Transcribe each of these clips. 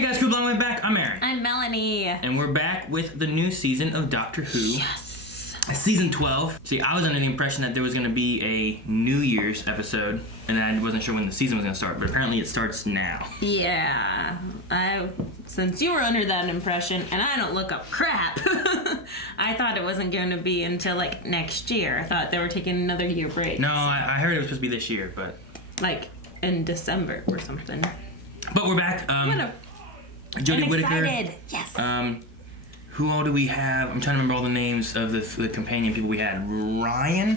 Hey guys, cool, long way back. I'm Aaron. I'm Melanie. And we're back with the new season of Doctor Who. Yes. Season 12. See, I was under the impression that there was going to be a New Year's episode, and I wasn't sure when the season was going to start, but apparently it starts now. Yeah. Since you were under that impression, and I don't look up crap, I thought it wasn't going to be until, like, next year. I thought they were taking another year break. No, I heard it was supposed to be this year, but... Like, in December or something. But we're back. Jodie I'm Whittaker. excited. Yes. Who all do we have? I'm trying to remember all the names of the companion people we had. Ryan,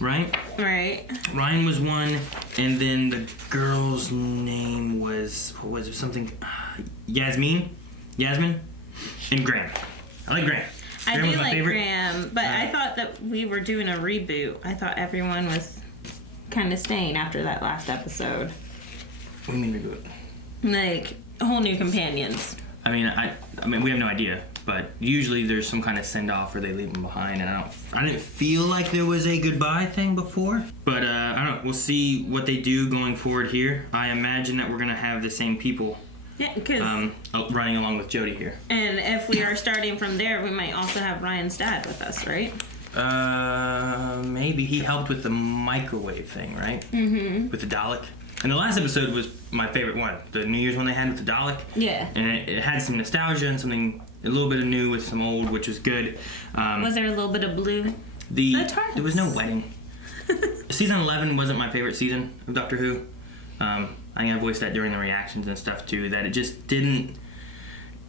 right? Right. Ryan was one, and then the girl's name was, what was it, something, Yasmin, and Graham. I like Graham. I Graham do like favorite. Graham, but I thought that we were doing a reboot. I thought everyone was kind of staying after that last episode. What do you mean reboot? Like, whole new companions. I mean, we have no idea, but usually there's some kind of send-off or they leave them behind, and I didn't feel like there was a goodbye thing before, but I don't know, we'll see what they do going forward here. I imagine that we're going to have the same people Yeah, because... running along with Jodie here. And if we are starting from there, we might also have Ryan's dad with us, right? Maybe. He helped with the microwave thing, right? Mm-hmm. With the Dalek. And the last episode was my favorite one, the New Year's one they had with the Dalek. Yeah. And it had some nostalgia and something, a little bit of new with some old, which was good. Was there a little bit of blue? There was no wedding. Season 11 wasn't my favorite season of Doctor Who. I think I voiced that during the reactions and stuff too, that it just didn't,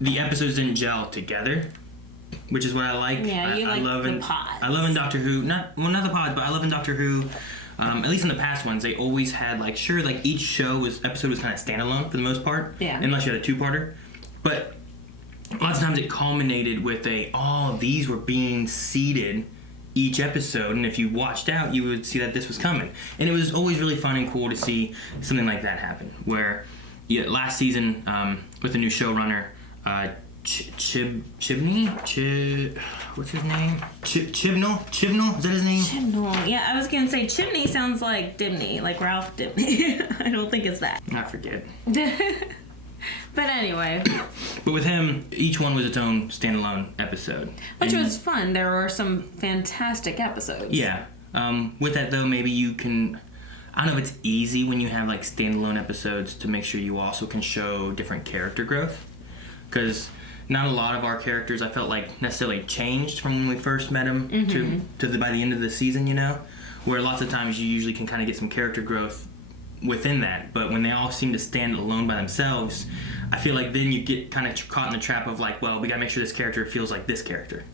the episodes didn't gel together, which is what I like. Yeah, you like the pods. I love in Doctor Who, not the pods, but I love in Doctor Who, at least in the past ones, they always had, like, sure, like, each episode was kind of standalone for the most part. Yeah. Unless you had a two-parter. But lots of times it culminated with these were being seeded each episode, and if you watched out, you would see that this was coming. And it was always really fun and cool to see something like that happen, where last season, with the new showrunner, Chibnall? What's his name? Chibnall? Is that his name? Chibnall. Yeah, I was going to say Chimney sounds like Dimney, like Ralph Dimney. I don't think it's that. I forget. But anyway. But with him, each one was its own standalone episode. Which was fun. There were some fantastic episodes. Yeah. With that, though, maybe you can... I don't know if it's easy when you have, like, standalone episodes to make sure you also can show different character growth. Because... not a lot of our characters I felt like necessarily changed from when we first met them by the end of the season, where lots of times you usually can kind of get some character growth within that, but when they all seem to stand alone by themselves, I feel like then you get kind of caught in the trap of like, well, we gotta make sure this character feels like this character.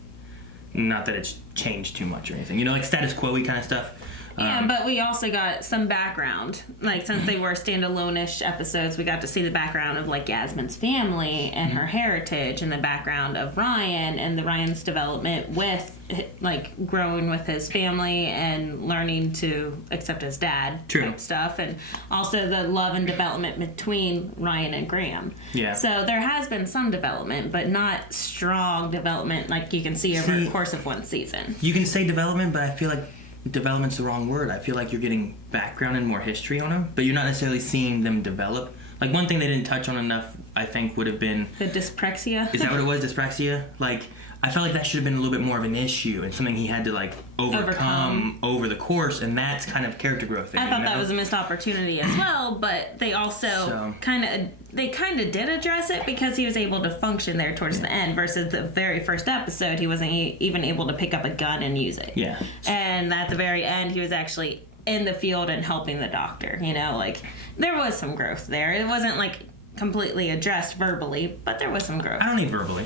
Not that it's changed too much or anything, like status quo-y kind of stuff. Yeah, but we also got some background. Like, since they were standalone-ish episodes, we got to see the background of, like, Yasmin's family and her heritage, and the background of Ryan and Ryan's development with, like, growing with his family and learning to accept his dad type stuff, and also the love and development between Ryan and Graham. Yeah. So there has been some development, but not strong development like you can see over the course of one season. You can say development, but I feel like development's the wrong word. I feel like you're getting background and more history on them, but you're not necessarily seeing them develop. Like, one thing they didn't touch on enough, I think, would have been... the dyspraxia? Is that what it was, dyspraxia? Like, I felt like that should have been a little bit more of an issue and something he had to, like, overcome over the course, and that's kind of character growth thing. I thought that was a missed opportunity as well, but they also kind of did address it because he was able to function there towards the end, versus the very first episode, he wasn't even able to pick up a gun and use it. Yeah. And at the very end, he was actually in the field and helping the doctor, like, there was some growth there. It wasn't, like, completely addressed verbally, but there was some growth. I don't need verbally,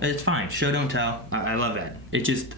It's fine. Show, don't tell. I love that. It just...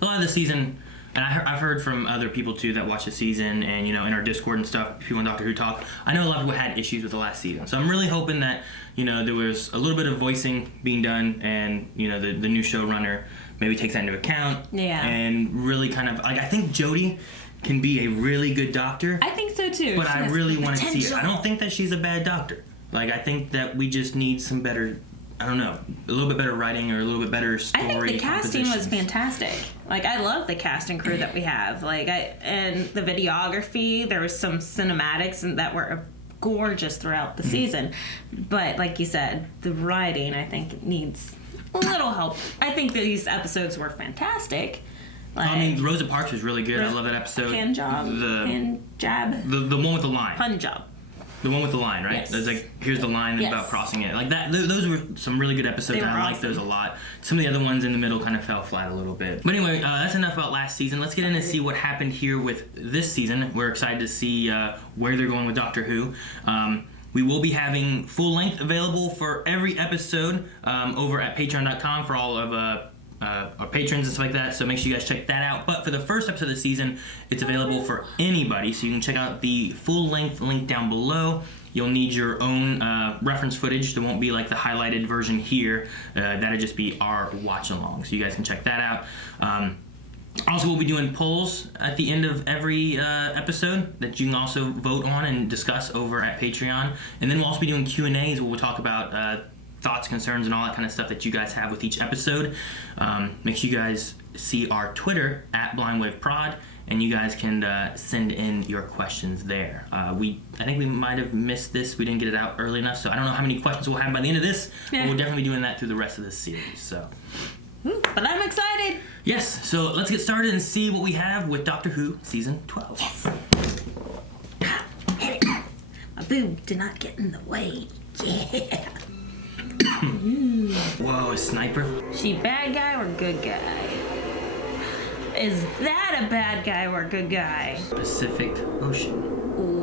a lot of the season... and I've heard from other people, too, that watch the season and, in our Discord and stuff, people in Doctor Who talk, I know a lot of people had issues with the last season. So I'm really hoping that, there was a little bit of voicing being done and, the new showrunner maybe takes that into account. Yeah. And really kind of... like, I think Jodie can be a really good doctor. I think so, too. But I really want to see it. I don't think that she's a bad doctor. Like, I think that we just need some better... I don't know, a little bit better writing or a little bit better story. I think the casting was fantastic. Like, I love the cast and crew that we have. Like, and the videography, there was some cinematics and that were gorgeous throughout the season. But like you said, the writing, I think, needs a little help. I think these episodes were fantastic. Like, I mean, Rosa Parks was really good. I love that episode. Punjab. The one with the line. Punjab. The one with the line, right? Yes. There's like, here's the line about crossing it. Like that. Those were some really good episodes. I liked those a lot. Some of the other ones in the middle kind of fell flat a little bit. But anyway, that's enough about last season. Let's get in and see what happened here with this season. We're excited to see where they're going with Doctor Who. We will be having full length available for every episode over at patreon.com for all of our patrons and stuff like that, so make sure you guys check that out. But for the first episode of the season, it's available for anybody, so you can check out the full-length link down below. You'll need your own reference footage. There won't be like the highlighted version here. That'll just be our watch-along, so you guys can check that out. Also, we'll be doing polls at the end of every episode that you can also vote on and discuss over at Patreon. And then we'll also be doing Q&As where we'll talk about thoughts, concerns, and all that kind of stuff that you guys have with each episode. Make sure you guys see our Twitter at BlindWaveProd, and you guys can send in your questions there. I think we might have missed this. We didn't get it out early enough, so I don't know how many questions we'll have by the end of this, but we'll definitely be doing that through the rest of this series. So, But I'm excited. yes, so let's get started and see what we have with Doctor Who Season 12. Yes. Hit it. My boob did not get in the way. Yeah. Whoa, a sniper? She bad guy or good guy? Is that a bad guy or a good guy? Pacific Ocean.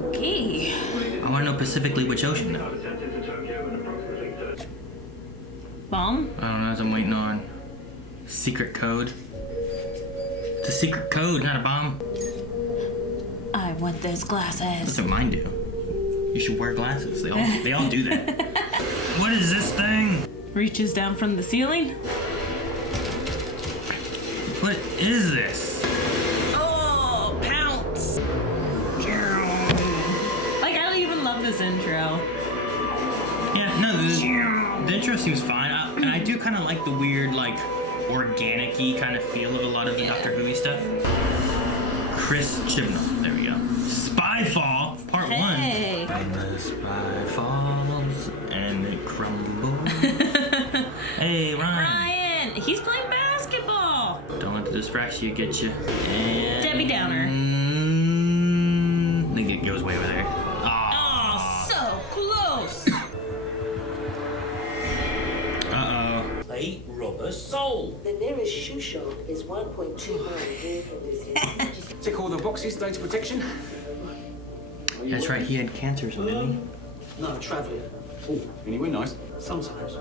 Okay. I want to know specifically which ocean, though. Bomb? I don't know, as I'm waiting on secret code. It's a secret code, not a bomb. I want those glasses. That's what mine do. You should wear glasses. They all do that. What is this thing? Reaches down from the ceiling. What is this? Oh, pounce. Like, I don't even love this intro. Yeah, no, the intro seems fine. And I do kind of like the weird, like, organic-y kind of feel of a lot of the Doctor Who-y stuff. Chris Chibnall. There we go. Spyfall, part 1. And the spy falls and it crumbles. Hey, Ryan. He's playing basketball. Don't let the distraction get you. And Debbie Downer. I think it goes way over there. Oh, so close. Uh-oh. They rob a soul. The nearest shoe shop is 1.2 miles away from this. Tick all the boxes, data protection. That's right, he had cancer or something, didn't No, travelling. Oh, anyway, nice. Sometimes.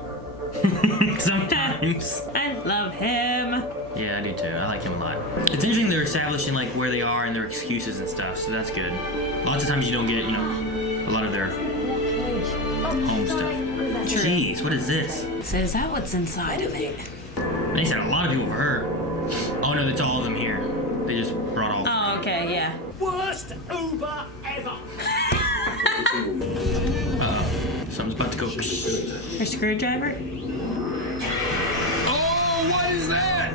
he? Sometimes. I love him. Yeah, I do too. I like him a lot. It's interesting they're establishing like where they are and their excuses and stuff, so that's good. Lots of times you don't get, a lot of their home stuff. Jeez, what is this? So is that what's inside of it? They said a lot of people for her. Oh no, that's all of them here. They just brought all. Oh, okay, yeah. Worst Uber ever. Uh-oh. Something's about to go. Her screwdriver? Oh, what is that?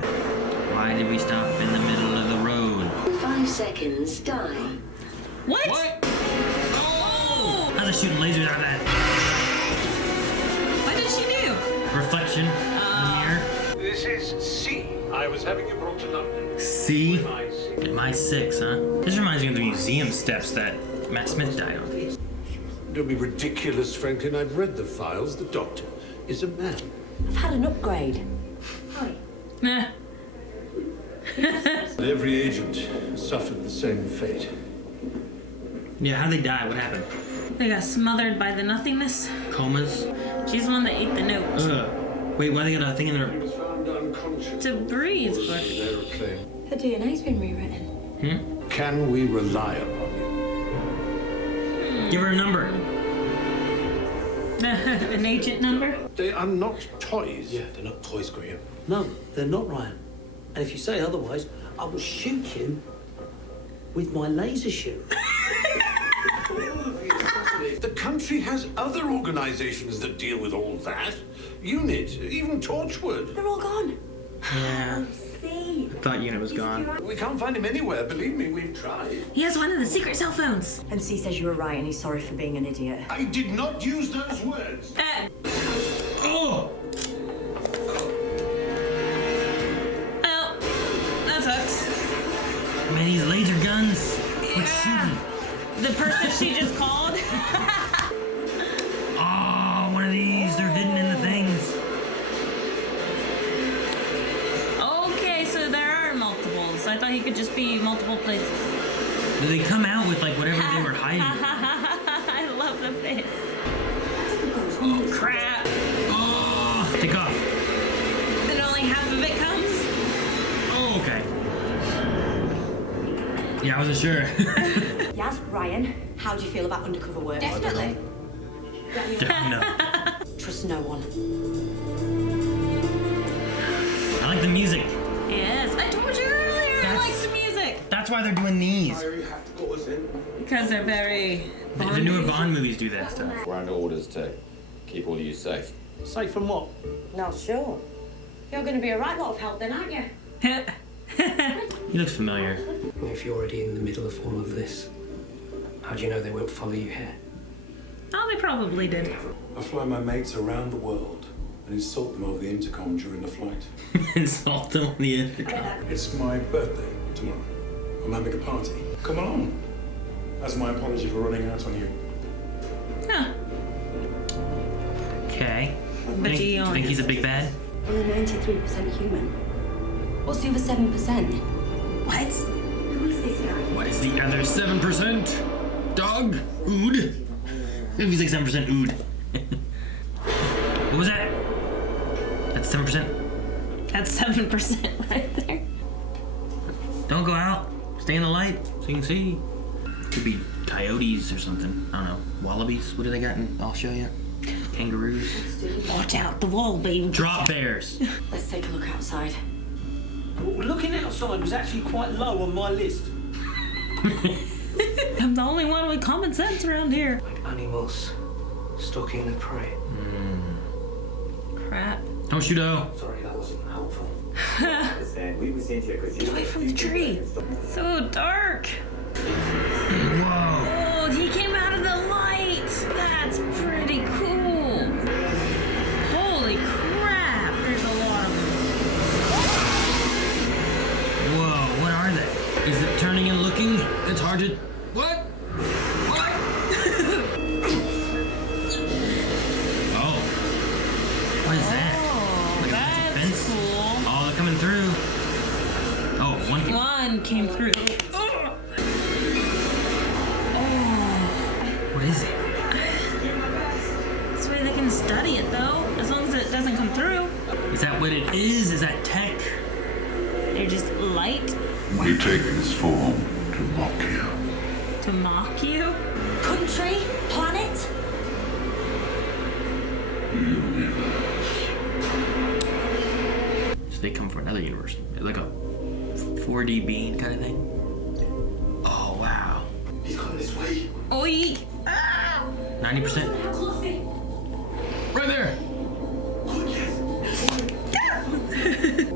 Why did we stop in the middle of the road? 5 seconds, die. What? Oh! How's it shooting lasers out of that? What did she do? Reflection in the mirror. This is C. I was having you brought to London. C? My My 6, huh? This reminds me of the museum steps that Matt Smith died on. Don't be ridiculous, Franklin. I've read the files. The doctor is a man. I've had an upgrade. Hi. Nah. Every agent suffered the same fate. Yeah, how'd they die? What happened? They got smothered by the nothingness. Comas? She's the one that ate the note. Ugh. Wait, why they got a thing in their... He was found unconscious. To breathe, on but... the aeroplane. Her DNA's been rewritten. Can we rely upon you? Give her a number. An agent number? They are not toys. Yeah, they're not toys, Graham. No, they're not, Ryan. And if you say otherwise, I will shoot you with my laser shoot. The country has other organizations that deal with all that. UNIT, even Torchwood. They're all gone. Yeah. see. I thought Unit was gone. We can't find him anywhere. Believe me, we've tried. He has one of the secret cell phones. And C says you were right and he's sorry for being an idiot. I did not use those words. Oh! Well, that sucks. Man, these laser guns. What's shooting? The person she just called. Oh, one of these. They're hidden in the things. Okay, so there are multiples. I thought you could just be multiple places. Do they come out with like whatever they were hiding? I love the face. Oh crap. Oh, take off. Then only half of it comes? Oh, okay. Yeah, I wasn't sure. Yaz, Ryan, how do you feel about undercover work? Definitely. No. Trust no one. I like the music. Yes, I told you earlier I like the music. That's why they're doing these. You have to put us in. Because they're very... The newer Bond movies do that stuff. We're under orders to keep all of you safe. Safe from what? Not sure. You're going to be a right lot of help then, aren't you? He looks familiar. If you're already in the middle of all of this, how do you know they won't follow you here? Oh, they probably did. I fly my mates around the world and insult them over the intercom during the flight. Insult them on the intercom. It's my birthday tomorrow. I'm having a party. Come along. As my apology for running out on you. Huh. Okay. But you Think he's a big bad? Only 93% human. What's the other 7%? What? Who is this guy? What is the other 7%? Dog? Ood? Maybe he's like 7% ood. What was that? That's 7%. That's 7% right there. Don't go out. Stay in the light so you can see. Could be coyotes or something. I don't know. Wallabies? What do they got in Australia? Kangaroos? Watch out, the wall, baby. Drop bears. Let's take a look outside. Looking outside was actually quite low on my list. I'm the only one with common sense around here. Like animals stalking the prey. Crap. Don't shoot O. Sorry, that wasn't helpful. Get away from the tree. It's so dark. Whoa. Oh, he came out of the light. That's pretty cool. Holy crap. There's a lot of them. Whoa, what are they? Is it turning and looking? It's hard to... What? What? Oh. What is that? Like a fence? That's cool. Oh, they're coming through. Oh, One came through. What is it? This way they can study it, though. As long as it doesn't come through. Is that what it is? Is that tech? They're just light We take this form to mock you. to mock you. Country? Planet? So they come from another universe. Like a 4D bean kind of thing. Oh, wow. He's coming this way. Oi! 90%. Right there.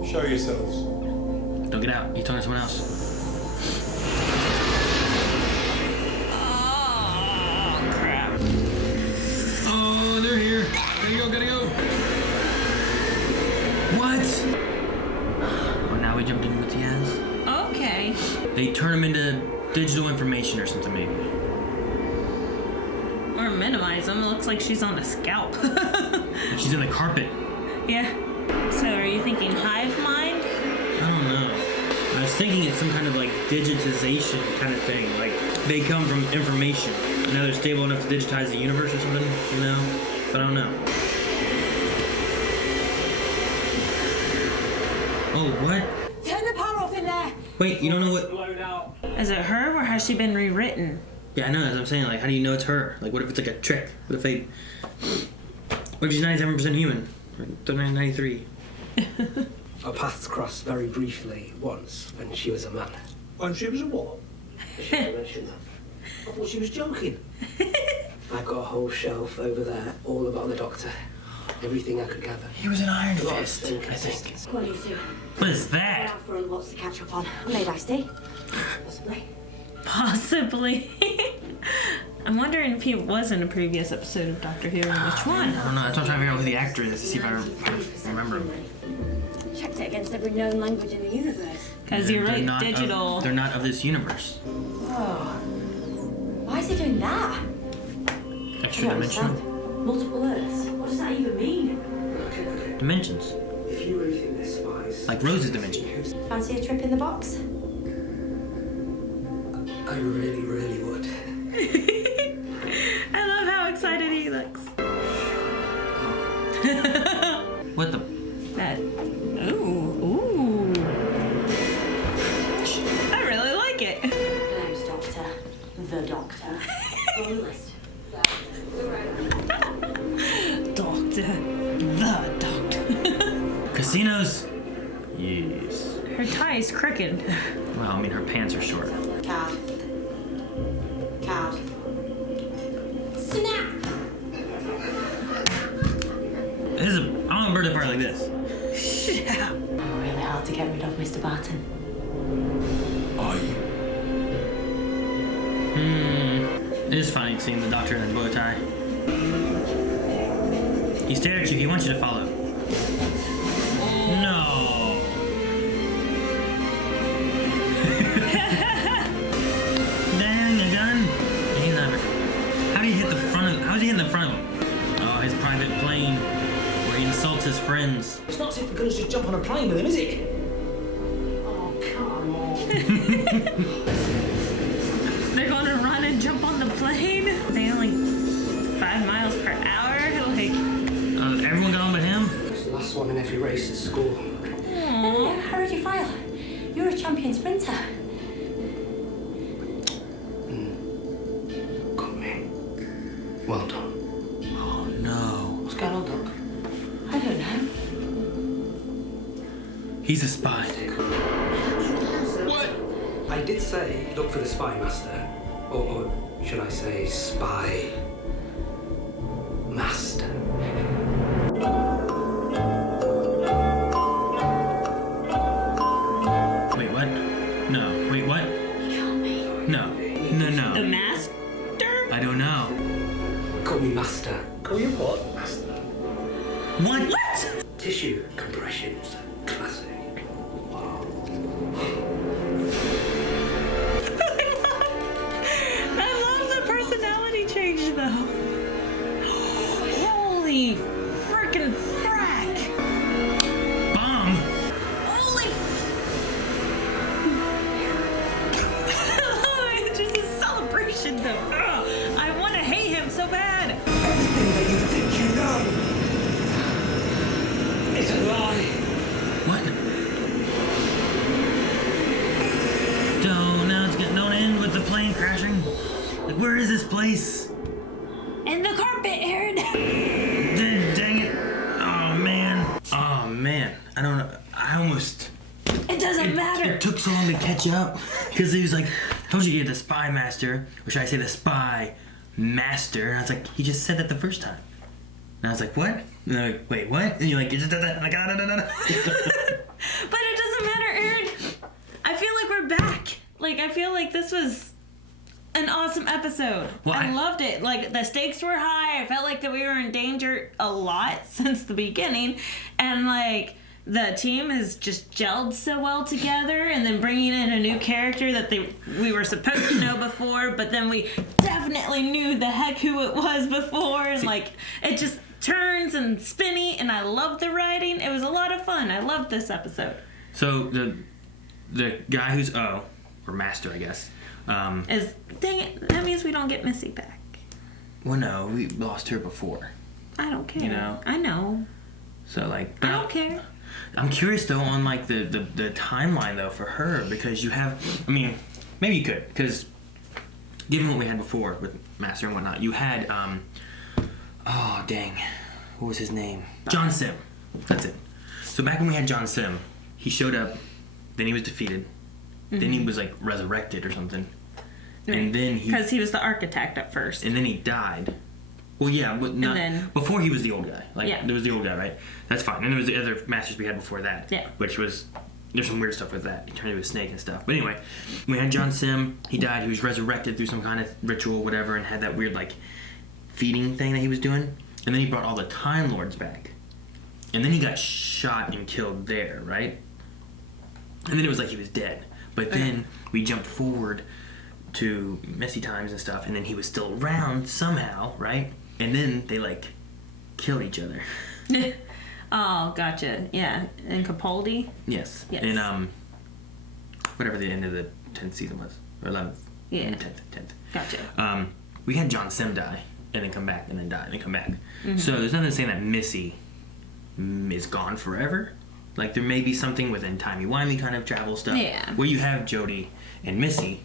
Show yourselves. Don't get out. He's talking to someone else. Oh, crap. Oh, they're here. Gotta go, gotta go. What? Oh, now we jumped in with Yaz. Okay. They turn them into digital information or something, maybe. Or minimize them. It looks like she's on a scalp. And she's in the carpet. Yeah. So are you thinking hive mind? I don't know. I was thinking it's some kind of like digitization kind of thing. Like they come from information. You know, they're stable enough to digitize the universe or something, you know? But I don't know. Oh, what? Turn the power off in there! Wait, you don't know what? Is it her or has she been rewritten? Yeah, I know, that's what I'm saying. Like, how do you know it's her? Like, what if it's like a trick? What if they... What if she's 97% human? Or 93? Our paths crossed very briefly once when she was a man. When she was a what? I should have mentioned that. I thought she was joking. I've got a whole shelf over there all about the Doctor. Everything I could gather. He was an Iron Fist, I think. Go on, you two. What is We're that? out for lots to catch up on. May I stay? Possibly. Possibly. I'm wondering if he was in a previous episode of Doctor Who and which one. I don't know. That's what I'm trying to figure out who the actor is to see if I remember him. Checked it against every known language in the universe. Because you're right, not digital. They're not of this universe. Oh. Why is he doing that? Extra I don't dimensional. understand. Multiple Earths. What does that even mean? Okay. Dimensions. If you really think they're spies... Like Rose's dimension. Fancy a trip in the box? I really, really would. I love how excited he looks. What the? That. Ooh. I really like it. Name's Doctor. The Doctor. On the list. Doctor. The Doctor. Casinos? Yes. Her tie is crooked. Well, I mean, her pants are short. Card. Snap! This is I want a birthday party like this. Yeah. Really hard to get rid of, Mr. Barton. Are you? It is funny seeing the Doctor in a bow tie. He stared at you. He wants you to follow. No. Dang, the gun. He never. How do you hit the front of? How does he hit the front of him? Oh, his private plane, where he insults his friends. It's not as if we're going to just jump on a plane with him, is it? Oh, come on. They're going to run and jump on the plane. They only 5 miles per hour. Like, Everyone got on but him. It's the last one in every race at school. No, how did you file? You're a champion sprinter. Got me. Well done. Oh no. What's going on, Doc? I don't know. He's a spy. What? I did say look for the spy master. Or should I say spy master. Wait, what? No. Wait, what? No. the master? I don't know. Call me master. Call you what? What? What? Tissue compressions. Classic. I love the personality change though. Holy freaking frack! Bomb? Holy! It's just a celebration though. Ugh, I want to hate him so bad. Everything that you think you know is a lie. What? Now it's getting on in with the plane crashing. Like, where is this place? And the carpet, Aaron. Dang it. Oh, man. Oh, man. I don't know. I almost... It doesn't matter. It took so long to catch up. Because he was like, told you you're the spy master. Or should I say the spy master? And I was like, he just said that the first time. And I was like, what? And they're like, wait, what? And you're like, I'm like, ah, no. But it doesn't matter, Aaron. I feel like we're back. Like, I feel like this was an awesome episode. Well, I loved it. Like, the stakes were high. I felt like that we were in danger a lot since the beginning. And, like, the team has just gelled so well together. And then bringing in a new character that we were supposed to know before. But then we definitely knew the heck who it was before. And, like, it just turns and spinny. And I loved the writing. It was a lot of fun. I loved this episode. So, the guy who's O, or master, I guess, Dang it, that means we don't get Missy back. well, no, we lost her before. I don't care. You know? I know. So, like... I don't care. I'm curious, though, on, like, the timeline, though, for her, because you have... I mean, maybe you could, because given what we had before with Master and whatnot, you had, oh, dang. What was his name? John Sim. That's it. So back when we had John Sim, he showed up, then he was defeated, then he was, like, resurrected or something, and then he... Because he was the architect at first. And then he died, Well, yeah, but not, then- before he was the old guy. Like, Yeah. there was the old guy, right? That's fine. And there was the other masters we had before that. Yeah. Which was, there's some weird stuff with that. He turned into a snake and stuff. But anyway, we had John Sim. He died. He was resurrected through some kind of ritual, whatever, and had that weird, like, feeding thing that he was doing. And then he brought all the Time Lords back. And then he got shot and killed there, right? And then it was like he was dead. But then we jumped forward to messy times and stuff, and then he was still around somehow, right? And then they, like, killed each other. Oh, gotcha. Yeah. And Capaldi? Yes. Yes. And, whatever the end of the 10th season was. Or 11th. Yeah. 10th. Gotcha. We had John Sim die, and then come back, and then die, and then come back. Mm-hmm. So there's nothing saying that Missy is gone forever. Like, there may be something within timey-wimey kind of travel stuff. Yeah. Where you have Jodie and Missy.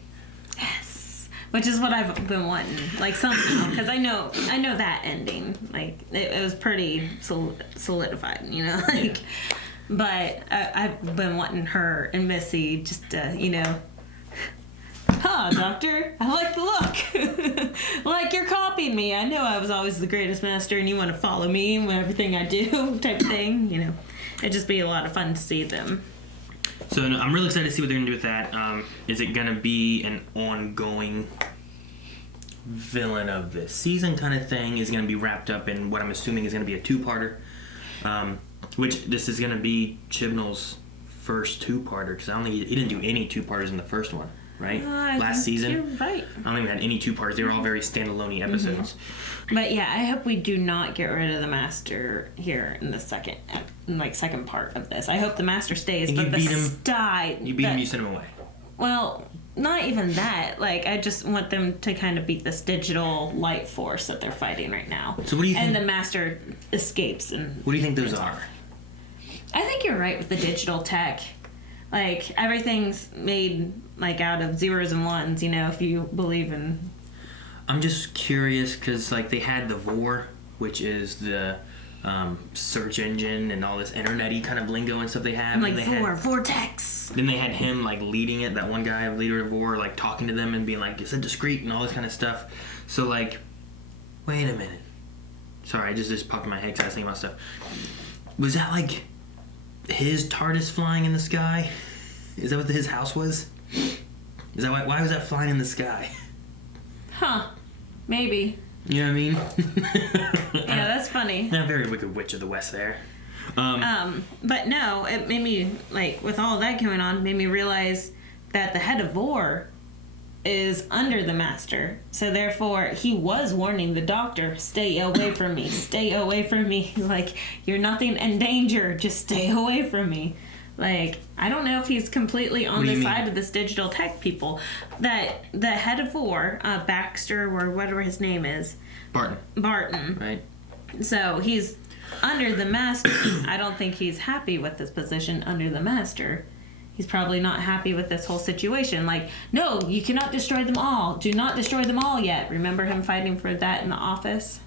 Yes. Which is what I've been wanting. Like, somehow. Because I know that ending. Like, it was pretty solidified, you know? Like, Yeah. But I've been wanting her and Missy just to, you know... Doctor, I like the look. Like you're copying me. I know I was always the greatest master and you want to follow me and everything I do type thing, you know. It'd just be a lot of fun to see them. So no, I'm really excited to see what they're going to do with that. Is it going to be an ongoing villain of this season kind of thing? Is it going to be wrapped up in what I'm assuming is going to be a two-parter? Which this is going to be Chibnall's first two-parter, because I don't think he didn't do any two-parters in the first one. Right? Last season. You're right. I don't think we had any two parts. They were all very standalone episodes. But yeah, I hope we do not get rid of the master here in the second part of this. I hope the master stays, And but you the beat him. You beat him, you sent him away. Well, not even that. Like, I just want them to kind of beat this digital light force that they're fighting right now. So what do you think? And the master escapes. And What do you think those are? I think you're right with the digital tech. Like, everything's made, like, out of zeros and ones, you know, if you believe in... I'm just curious, because, like, they had the Vor, which is the search engine and all this internet-y kind of lingo and stuff they have. I'm like, and they Vortex! Then they had him, like, leading it, that one guy, leader of Vor, like, talking to them and being like, is it discreet and all this kind of stuff. So, like, wait a minute. Sorry, I just popped in my head because I was thinking about stuff. Was that, like... his TARDIS flying in the sky? Is that what his house was? Is that why was that flying in the sky? Huh. Maybe. You know what I mean? Yeah, that's funny. Not very Wicked Witch of the West there. But no, it made me, like, with all that going on, made me realize that the head of Vor is under the master. So therefore, he was warning the doctor, stay away from me, stay away from me. Like, you're nothing in danger, just stay away from me. Like, I don't know if he's completely on the side of this digital tech people. That the head of Vor, Baxter, or whatever his name is. Barton. Right. So he's under the master. I don't think he's happy with his position under the master. He's probably not happy with this whole situation. Like, no, you cannot destroy them all. Do not destroy them all yet. Remember him fighting for that in the office?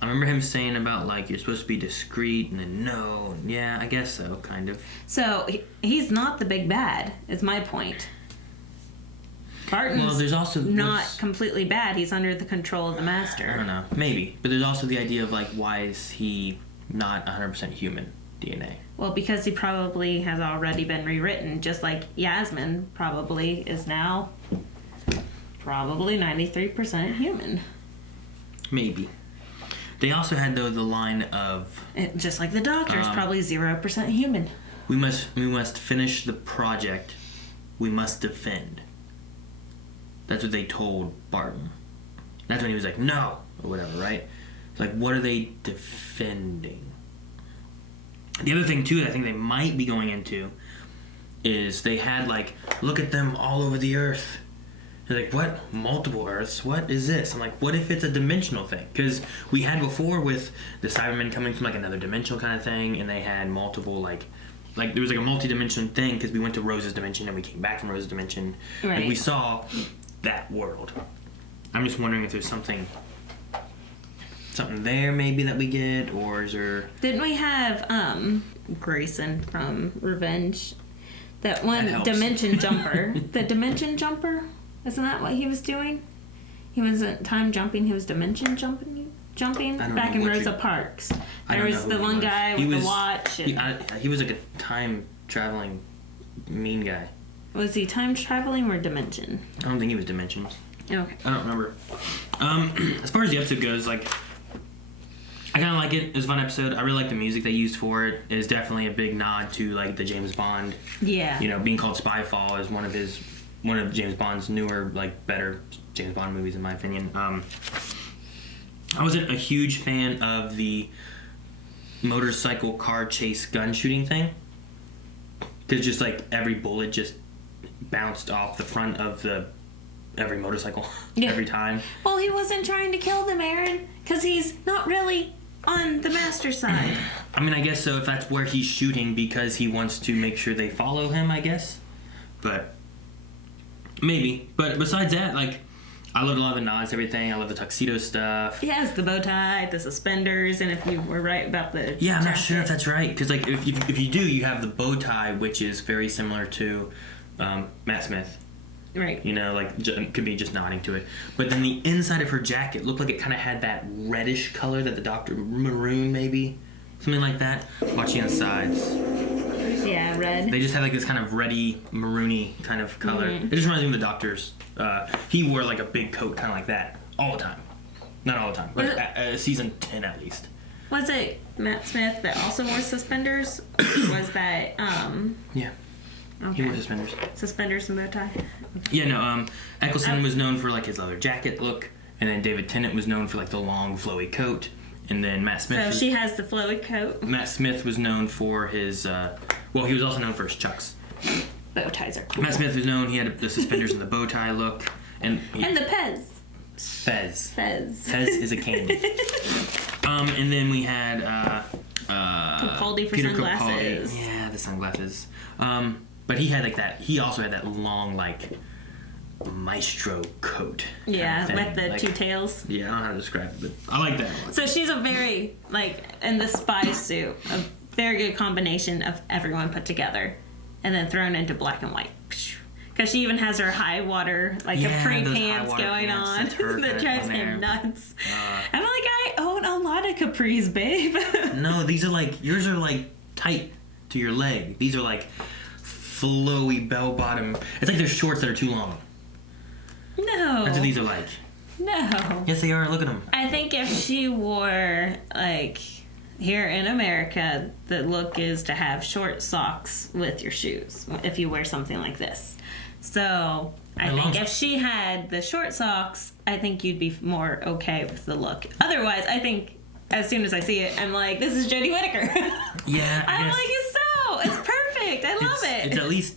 I remember him saying about, like, you're supposed to be discreet, and then no. And yeah, I guess so, kind of. So, he's not the big bad, is my point. Barton's there's also not completely bad. He's under the control of the master. I don't know. Maybe. But there's also the idea of, like, why is he not 100% human DNA? Well, because he probably has already been rewritten, just like Yasmin probably is now probably 93% human. Maybe. They also had, though, the line of... Just like the doctor is probably 0% human. We must finish the project. We must defend. That's what they told Barton. That's when he was like, no, or whatever, right? It's like, what are they defending? The other thing, too, that I think they might be going into is they had, like, look at them all over the Earth. They're like, what? Multiple Earths? What is this? I'm like, what if it's a dimensional thing? Because we had before with the Cybermen coming from, like, another dimensional kind of thing, and they had multiple, like there was, like, a multi-dimensional thing because we went to Rose's dimension and we came back from Rose's dimension. Right. Like, we saw that world. I'm just wondering if there's something there maybe that we get, or is there... Didn't we have Grayson from Revenge? That one helps. dimension jumper. The dimension jumper? Isn't that what he was doing? He wasn't time jumping, he was dimension jumping? jumping? I don't Back know in what Rosa you- Parks. I There don't was know the who he one was. guy He with was- the watch. And He was like a time traveling mean guy. was he time traveling or dimension? I don't think he was Dimensions. Okay. I don't remember. As far as the episode goes, like, I kind of like it. It was a fun episode. I really like the music they used for it. It is definitely a big nod to like the James Bond. Yeah. You know, being called Spyfall is one of James Bond's newer, like, better James Bond movies in my opinion. I wasn't a huge fan of the motorcycle car chase gun shooting thing, because just like every bullet just bounced off the front of every motorcycle every time. Well, he wasn't trying to kill them, Aaron, because he's not really on the master side. I mean, I guess so, if that's where he's shooting because he wants to make sure they follow him, I guess. But maybe. But besides that, like, I love a lot of the nods, everything. I love the tuxedo stuff. He has the bow tie, the suspenders, and if you were right about the Yeah, I'm not jacket. sure if that's right, because like if you do, you have the bow tie, which is very similar to Matt Smith. Right. You know, like, could be just nodding to it. But then the inside of her jacket looked like it kind of had that reddish color that the doctor, maroon maybe, something like that. Watch the insides. Yeah, red. They just had like this kind of reddy, maroony kind of color. Mm-hmm. It just reminds me of the doctor's. He wore like a big coat kind of like that all the time. Not all the time, but season 10 at least. Was it Matt Smith that also wore suspenders? Was that, Yeah. okay. He wore suspenders. Suspenders and bow tie? Yeah, no, Eccleston was known for like his leather jacket look, and then David Tennant was known for like the long flowy coat, and then Matt Smith. So she has the flowy coat. Matt Smith was known for his, he was also known for his chucks. Bow ties are cool. Matt Smith was known, he had the suspenders and the bow tie look, and And the Pez. Fez. Fez. Fez is a candy. And then we had Capaldi for Peter sunglasses. Capaldi. Yeah, the sunglasses. But he had like that. He also had that long like maestro coat. kind Yeah, of thing. with the Like, two tails. Yeah, I don't know how to describe it, but I like that one. So she's a very, like, in the spy suit, a very good combination of everyone put together and then thrown into black and white. Because she even has her high water, like, capri those pants high water going pants, on that's her that kind drives of me there. nuts. I'm like, I own a lot of capris, babe. No, these are like, yours are like tight to your leg. These are like flowy bell bottom. It's like they're shorts that are too long. No. That's what these are like. No. Yes, they are. Look at them. I think if she wore, like, here in America, the look is to have short socks with your shoes if you wear something like this. So I think if she had the short socks, I think you'd be more okay with the look. Otherwise, I think as soon as I see it, I'm like, this is Jodie Whittaker. Yeah, I I'm guess like, it's perfect. I love it. It's at least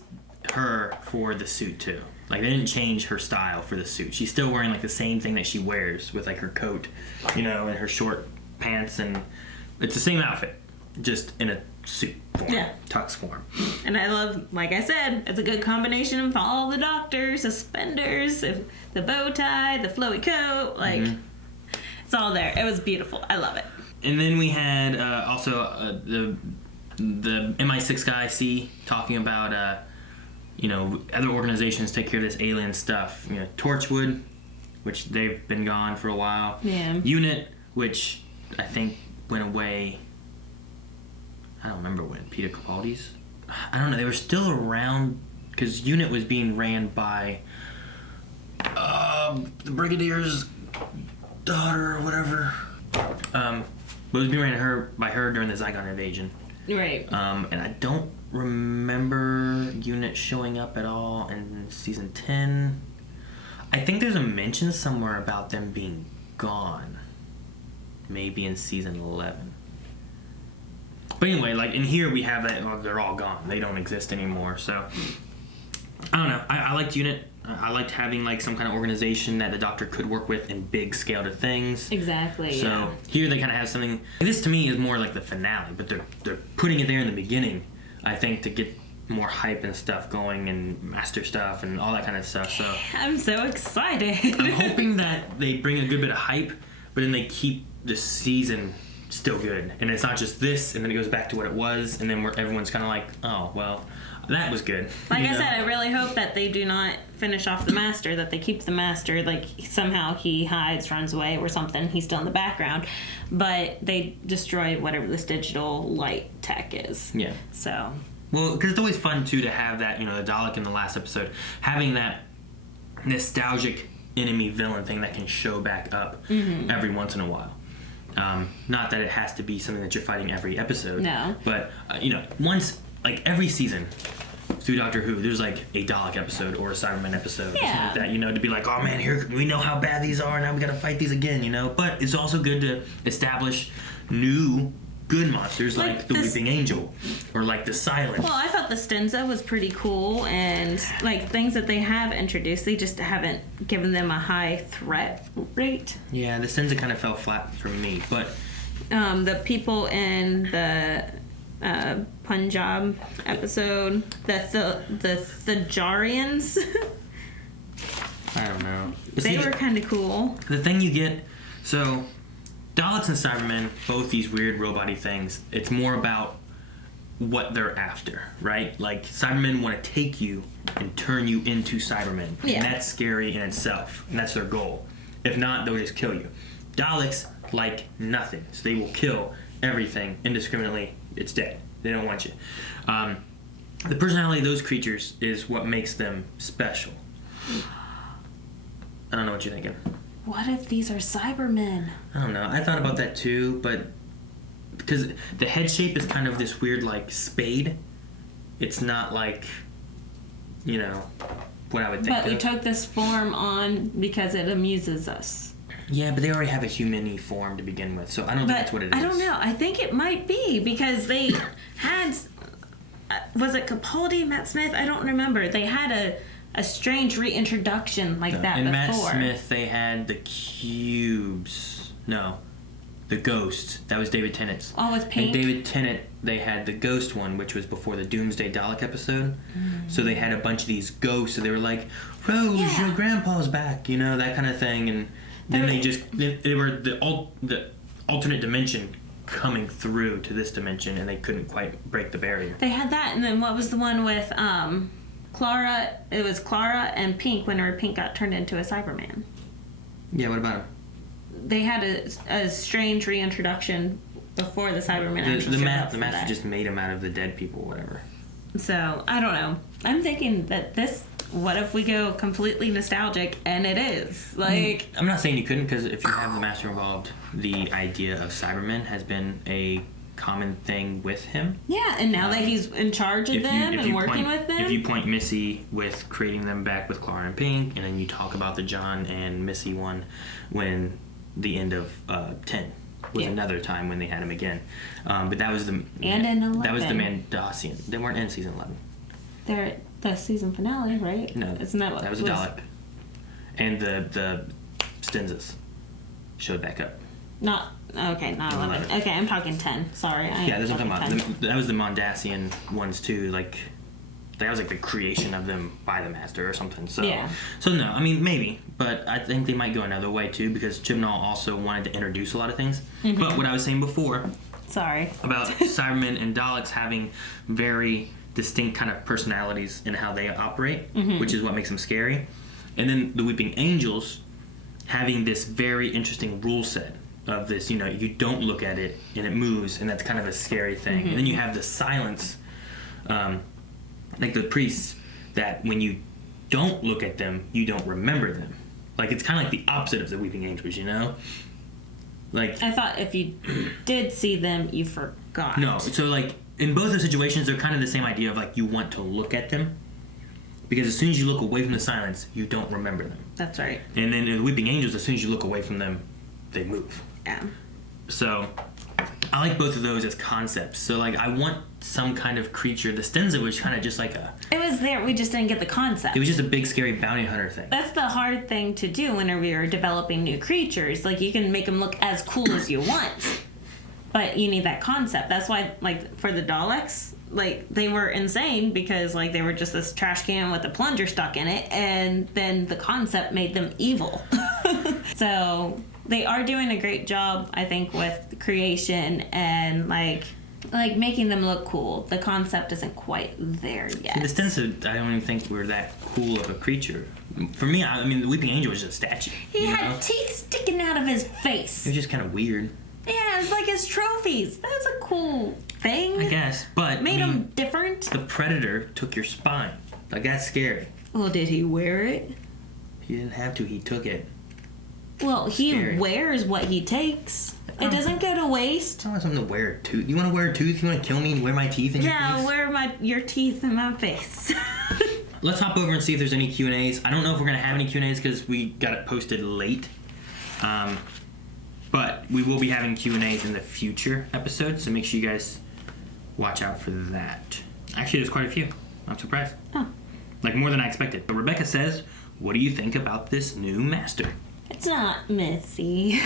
her for the suit too. Like, they didn't change her style for the suit. She's still wearing like the same thing that she wears with like her coat, you know, and her short pants, and it's the same outfit, just in a suit form, Yeah. tux form. And I love, like I said, it's a good combination of all the doctors, suspenders, the bow tie, the flowy coat, like, it's all there. It was beautiful. I love it. And then we had also the MI6 guy, C, talking about, you know, other organizations take care of this alien stuff. You know, Torchwood, which they've been gone for a while. Yeah. Unit, which I think went away. I don't remember when. Peter Capaldi's? I don't know. They were still around because Unit was being ran by the Brigadier's daughter or whatever. But it was being ran by her during the Zygon invasion. Right. And I don't remember Unit showing up at all in season 10. I think there's a mention somewhere about them being gone. Maybe in season 11. But anyway, like in here we have that they're all gone. They don't exist anymore. So I don't know. I liked Unit. I liked having like some kind of organization that the Doctor could work with in big scale to things. Exactly. So yeah. here they kind of have something. This to me is more like the finale, but they're putting it there in the beginning, I think, to get more hype and stuff going and master stuff and all that kind of stuff. So I'm so excited. I'm hoping that they bring a good bit of hype, but then they keep the season still good. And it's not just this, and then it goes back to what it was, and then everyone's kind of like, oh, well, that was good. Like I said, I really hope that they do not finish off the Master, that they keep the Master, like somehow he hides, runs away or something, he's still in the background, but they destroy whatever this digital light tech is. Yeah. So. Well, because it's always fun, too, to have that, the Dalek in the last episode, having that nostalgic enemy villain thing that can show back up every once in a while. Not that it has to be something that you're fighting every episode. No. But, once, like, every season through Doctor Who, there's, like, a Dalek episode or a Cyberman episode or something like that, to be like, oh, man, here, we know how bad these are, now we gotta fight these again, But it's also good to establish new good monsters like the Weeping Angel or like the Silent. Well, I thought the Stenza was pretty cool, and like things that they have introduced, they just haven't given them a high threat rate. Yeah, the Stenza kind of fell flat for me, but the people in the Punjab episode, the Thajarians, I don't know. they were kind of cool. The thing you get, so Daleks and Cybermen, both these weird robot-y things, it's more about what they're after, right? Like, Cybermen want to take you and turn you into Cybermen. Yeah. And that's scary in itself, and that's their goal. If not, they'll just kill you. Daleks like nothing, so they will kill everything indiscriminately. It's dead. They don't want you. The personality of those creatures is what makes them special. I don't know what you're thinking. What if these are Cybermen? I don't know. I thought about that too, but because the head shape is kind of this weird, like, spade. It's not like, what I would think. But we took this form on because it amuses us. Yeah, but they already have a human-y form to begin with, so I don't think that's what it is. I don't know. I think it might be because they had. Was it Capaldi, Matt Smith? I don't remember. They had a strange reintroduction like that in before. Matt Smith, they had the cubes. No, the ghost. That was David Tennant's. Oh, with Pink. And David Tennant, they had the ghost one, which was before the Doomsday Dalek episode. So they had a bunch of these ghosts, so they were like, Rose, your grandpa's back, that kind of thing. And then they were the alternate dimension coming through to this dimension, and they couldn't quite break the barrier. They had that, and then what was the one with Clara? It was Clara and Pink whenever Pink got turned into a Cyberman. Yeah, what about him? They had a strange reintroduction before the Cyberman actually showed up. The master just made him out of the dead people, whatever. So, I don't know. I'm thinking that what if we go completely nostalgic, and it is? Like, I'm not saying you couldn't, because if you have the master involved, the idea of Cybermen has been a common thing with him. Yeah, and now that he's in charge of them and working with them. If you point Missy with creating them back with Clara and Pink, and then you talk about the John and Missy one when the end of 10 was another time when they had him again. But that was the... And in 11. That was the Mandasian. They weren't in season 11. They're at the season finale, right? No. Isn't that what that was Dalek. And the Stenzas showed back up. Not 11. Okay, I'm talking 10. Sorry. Yeah, that's what I'm talking about. That was the Mondasian ones too. Like, that was like the creation of them by the Master or something. So, So no, I mean maybe, but I think they might go another way too because Chibnall also wanted to introduce a lot of things. Mm-hmm. But what I was saying before, about Cybermen and Daleks having very distinct kind of personalities in how they operate, which is what makes them scary, and then the Weeping Angels having this very interesting rule set of this, you don't look at it and it moves, and that's kind of a scary thing. And then you have the silence, like the priests, that when you don't look at them, you don't remember them. Like, it's kind of like the opposite of the Weeping Angels, Like, I thought if you did see them, you forgot. No, so like in both those situations, they're kind of the same idea of like you want to look at them, because as soon as you look away from the silence, you don't remember them. That's right. And then in the Weeping Angels, as soon as you look away from them, they move. Yeah. So I like both of those as concepts. So like I want some kind of creature. The Stenza was kind of just like It was there. We just didn't get the concept. It was just a big scary bounty hunter thing. That's the hard thing to do whenever you're developing new creatures. Like, you can make them look as cool as you want, but you need that concept. That's why, like, for the Daleks, like, they were insane because, like, they were just this trash can with a plunger stuck in it, and then the concept made them evil. So they are doing a great job, I think, with creation and like making them look cool. The concept isn't quite there yet. In the sense of, I don't even think we're that cool of a creature. For me, I mean, the Weeping Angel was just a statue. He had teeth sticking out of his face. It was just kind of weird. Yeah, it was like his trophies. That was a cool thing. I guess, but Made him different. The Predator took your spine. Like, that's scary. Well, did he wear it? He didn't have to. He took it. Well, he Scary. wears what he takes. It doesn't go to waste. I don't want something to wear a tooth. You want to wear a tooth? You want to kill me and wear my teeth in your face? Yeah, wear your teeth in my face. Let's hop over and see if there's any Q&As. I don't know if we're going to have any Q&As because we got it posted late. But we will be having Q&As in the future episodes, so make sure you guys watch out for that. Actually, there's quite a few. I'm surprised. Oh. Like, more than I expected. But Rebecca says, what do you think about this new master? It's not messy.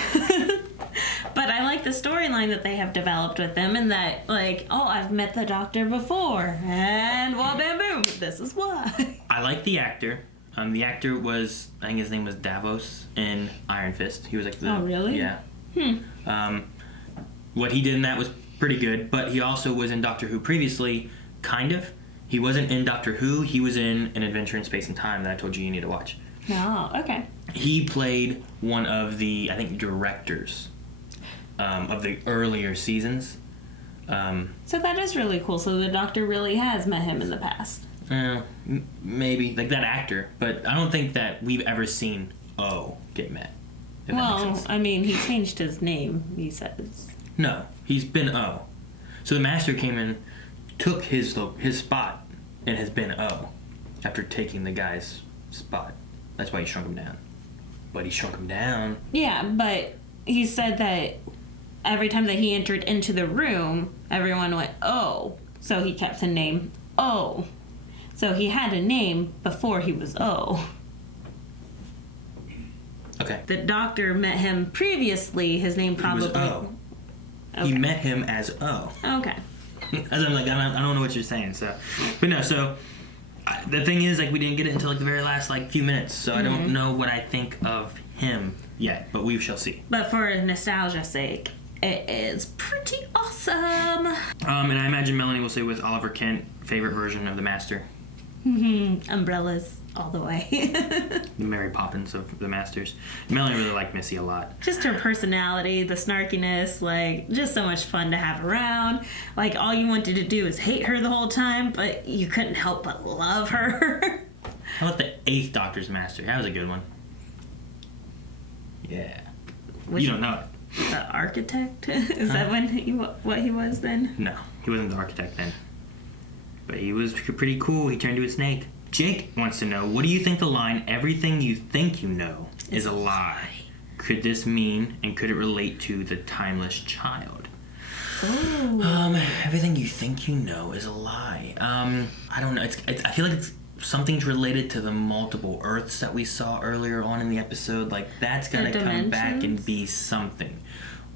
But I like the storyline that they have developed with them, and that, like, oh, I've met the Doctor before, and well, bam, boom, this is why. I like the actor. The actor was, I think his name was Davos in Iron Fist. He was like the... Oh, really? Yeah. What he did in that was pretty good, but he also was in Doctor Who previously, kind of. He wasn't in Doctor Who, he was in An Adventure in Space and Time that I told you need to watch. Oh, okay. He played one of the, I think, directors of the earlier seasons. So that is really cool. So the Doctor really has met him in the past. Maybe, like that actor, but I don't think that we've ever seen O get met. If that makes Well, sense. I mean, he changed his name, he says. No, he's been O. So the Master came in, took his spot, and has been O after taking the guy's spot. That's why he shrunk him down. But he shrunk him down. Yeah, but he said that every time that he entered into the room, everyone went, oh. So he kept the name O. So he had a name before he was O. Okay. The Doctor met him previously. His name probably... He was O. Okay. He met him as O. Okay. As I'm like, I don't know what you're saying. So, but no. So the thing is, like, we didn't get it until like the very last like few minutes. So I don't know what I think of him yet, but we shall see. But for nostalgia's sake, it is pretty awesome. And I imagine Melanie will say with Oliver Kent, favorite version of the Master. Umbrellas all the way. The Mary Poppins of the Masters. Melanie really liked Missy a lot. Just her personality, the snarkiness, like, just so much fun to have around. Like, all you wanted to do is hate her the whole time, but you couldn't help but love her. How about the 8th Doctor's Master? That was a good one. Yeah. You don't know it. The architect? Is that what he was then? No, he wasn't the architect then. But he was pretty cool. He turned to a snake. Jake wants to know, what do you think the line, everything you think you know is a lie? Could this mean, and could it relate to the timeless child? Oh. Everything you think you know is a lie. I don't know. I feel like it's something's related to the multiple Earths that we saw earlier on in the episode. Like, that's gotta come back and be something.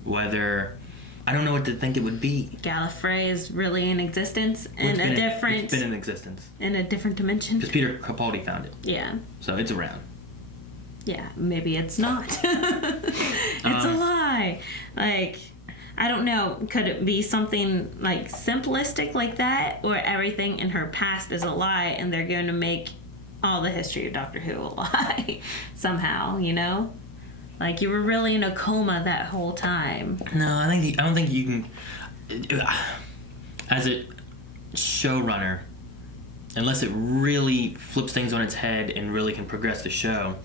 Whether... I don't know what to think it would be. Gallifrey is really in existence in a different... It's been in existence. In a different dimension. Because Peter Capaldi found it. Yeah. So it's around. Yeah, maybe it's not. It's a lie. Like, I don't know. Could it be something, like, simplistic like that? Or everything in her past is a lie and they're going to make all the history of Doctor Who a lie somehow, you know? Like, you were really in a coma that whole time. No, I don't think you can... As a showrunner, unless it really flips things on its head and really can progress the show,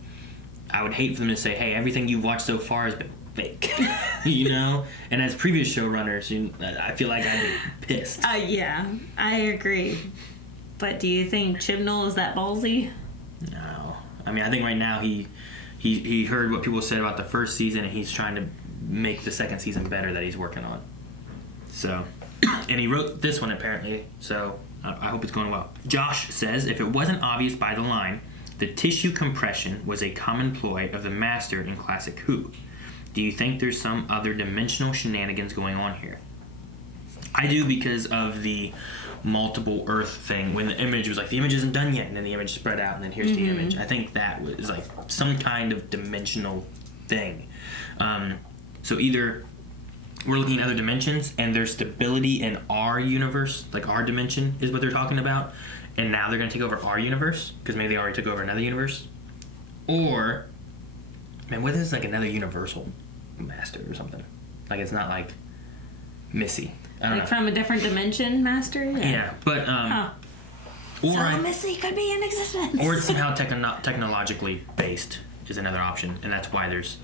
I would hate for them to say, hey, everything you've watched so far has been fake. You know? And as previous showrunners, I feel like I'd be pissed. Yeah, I agree. But do you think Chibnall is that ballsy? No. I mean, I think right now he heard what people said about the first season, and he's trying to make the second season better that he's working on. So, and he wrote this one apparently, so I hope it's going well. Josh says, if it wasn't obvious by the line, the tissue compression was a common ploy of the Master in classic Who. Do you think there's some other dimensional shenanigans going on here? I do, because of the multiple Earth thing, when the image was like, the image isn't done yet, and then the image spread out, and then here's the image. I think that was like some kind of dimensional thing. So either we're looking at other dimensions and there's stability in our universe, like our dimension is what they're talking about, and now they're going to take over our universe because maybe they already took over another universe. Or, man, what if it's like another universal master or something? Like it's not like Missy. I don't know. From a different dimension master? Yeah, but or Missy could be in existence. or it's somehow technologically based is another option, and that's why there's.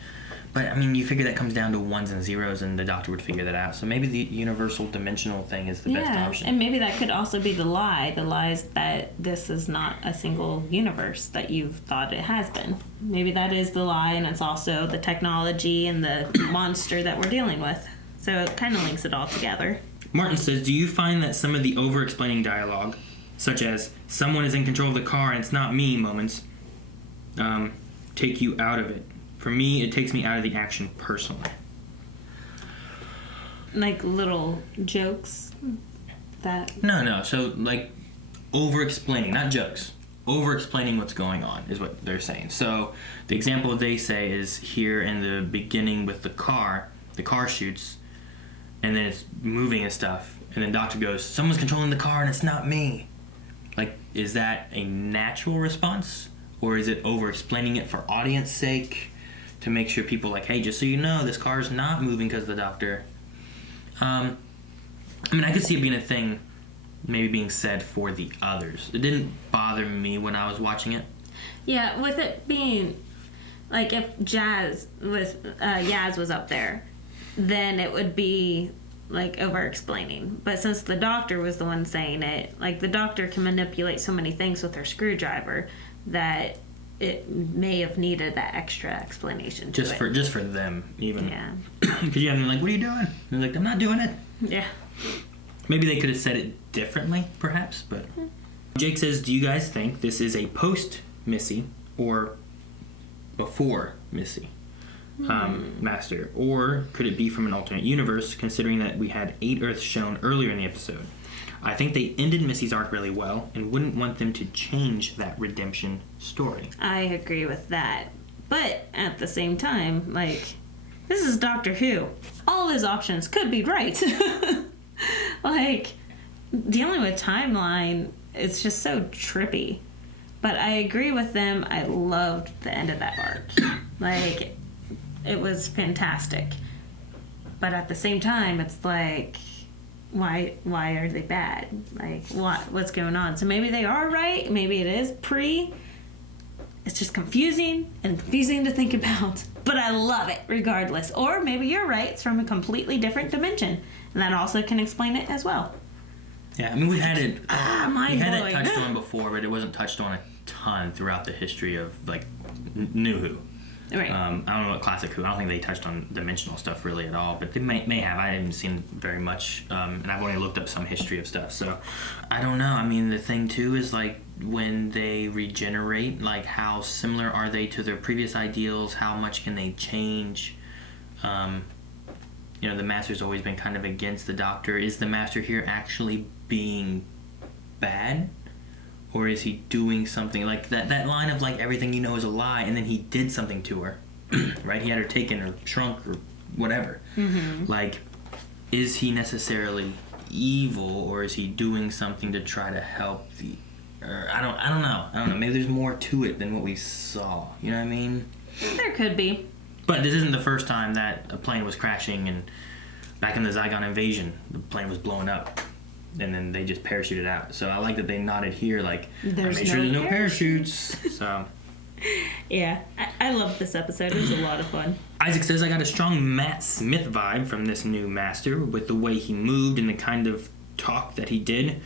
But I mean, you figure that comes down to ones and zeros, and the Doctor would figure that out. So maybe the universal dimensional thing is the best option. And maybe that could also be the lie. The lie is that this is not a single universe that you've thought it has been. Maybe that is the lie, and it's also the technology and the monster that we're dealing with. So it kind of links it all together. Martin says, do you find that some of the over-explaining dialogue, such as someone is in control of the car and it's not me moments, take you out of it? For me, it takes me out of the action personally. Like little jokes that... No. So, like, over-explaining, not jokes. Over-explaining what's going on is what they're saying. So, the example they say is here in the beginning with the car shoots, and then it's moving and stuff, and then Doctor goes, someone's controlling the car and it's not me. Like, is that a natural response? Or is it over-explaining it for audience sake? To make sure people like, hey, just so you know, this car's not moving because of the Doctor. I mean, I could see it being a thing, maybe being said for the others. It didn't bother me when I was watching it. Yeah, with it being, like, if Yaz was up there, then it would be, like, over-explaining. But since the Doctor was the one saying it, like, the Doctor can manipulate so many things with her screwdriver that it may have needed that extra explanation to it. Just for them, even. Yeah. Because you have them like, what are you doing? And they're like, I'm not doing it. Yeah. Maybe they could have said it differently, perhaps, but... Jake says, do you guys think this is a post-Missy or before Missy master? Or could it be from an alternate universe, considering that we had 8 Earths shown earlier in the episode? I think they ended Missy's arc really well and wouldn't want them to change that redemption story. I agree with that. But at the same time, like, this is Doctor Who. All his options could be right. Like, dealing with timeline, it's just so trippy. But I agree with them. I loved the end of that arc. Like, it was fantastic. But at the same time, it's like... Why are they bad? Like, what's going on? So maybe they are right. Maybe it is pre. It's just confusing to think about. But I love it regardless. Or maybe you're right. It's from a completely different dimension. And that also can explain it as well. Yeah, I mean, we had it mind-blowing. touched on before, but it wasn't touched on a ton throughout the history of, like, New Who. Right. I don't know what Classic Who. I don't think they touched on dimensional stuff really at all, but they may have. I haven't seen very much, and I've only looked up some history of stuff, so I don't know. I mean, the thing too is like when they regenerate, like how similar are they to their previous ideals? How much can they change? You know, the Master's always been kind of against the Doctor. Is the Master here actually being bad? Or is he doing something like that line of like everything you know is a lie, and then he did something to her, right? He had her taken or shrunk or whatever. Mm-hmm. Like, is he necessarily evil, or is he doing something to try to help the? I don't know. Maybe there's more to it than what we saw. You know what I mean? There could be. But this isn't the first time that a plane was crashing, and back in the Zygon invasion, the plane was blowing up. And then they just parachuted out. So I like that they nodded here, like, there's I made sure there's no parachutes. So, yeah, I love this episode. It was a lot of fun. Isaac says, I got a strong Matt Smith vibe from this new Master with the way he moved and the kind of talk that he did.